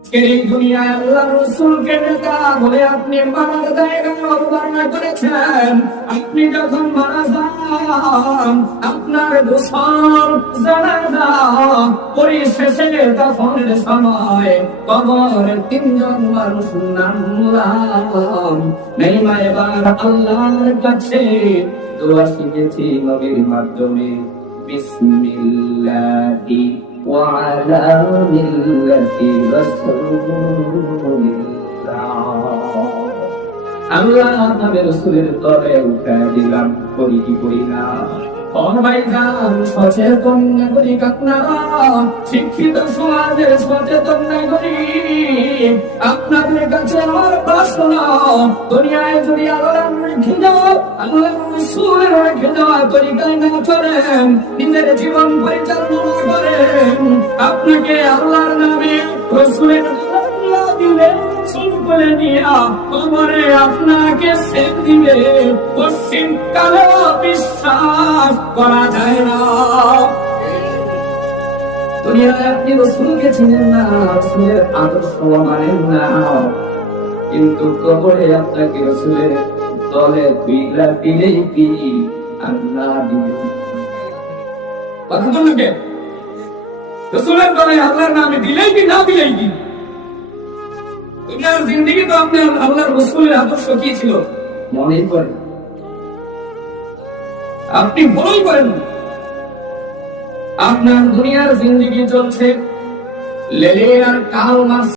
এই দুনিয়ায় আল্লাহ রাসূলকে নেতা বলে আপনি মারার জায়গায় অবমাননা করেছেন। আপনি যখন মারা যান, আপনার গোসল জানাজা পরিশেষে দাফনের সময় কবরে তিনজন মানুষ নামলাম। নেইমা এবার আল্লাহর কাছে দোয়া শিখেছি নবীর মাধ্যমে, বিসমিল্লাহি وعلى ملة رسول আল্লাহ নবী রাসূলের তরে উঠা দিলাম, করি কি করি না। ও ভাইজান, সচেতন নাগরিক আপনারা, শিক্ষিত সমাজের সচেতন নাগরিক, আপনাদের কাছে আমার প্রশ্ন, দুনিয়ায় যদি আল্লাহ রেখে যাও, আল্লাহ রাসূলের রেখে যাওয়া তরিকায় না চলেন, নিজের জীবন পরিচালনা করেন, আপনাকে আল্লাহর নামে রাসূলের আল্লাহ দিলে করে দিয়া কবরে আপনাকে সেট দিবে, পশ্চিম কালে বিশ্বাস করা যায় না। দুনিয়ায় আপনি রাসূলকে চিনেন না, রাসূলের আদর্শ মানেন না, কিন্তু কবরে আপনাকে রাসূলের দলে বিলা দিলেই কি আল্লাহ দিবে? কথা বলুন, রাসূলের দলে আল্লাহর নামে দিলেই কি না দিলেই কি? দুনিয়ার জিন্দেগি তো আপনি আল্লাহর রাসূলের আদর্শ কি ছিল মনেই করেন, আপনি মনেই করেন। আপনার দুনিয়ার জিন্দেগি চলছে লেলে আর কাল মাস।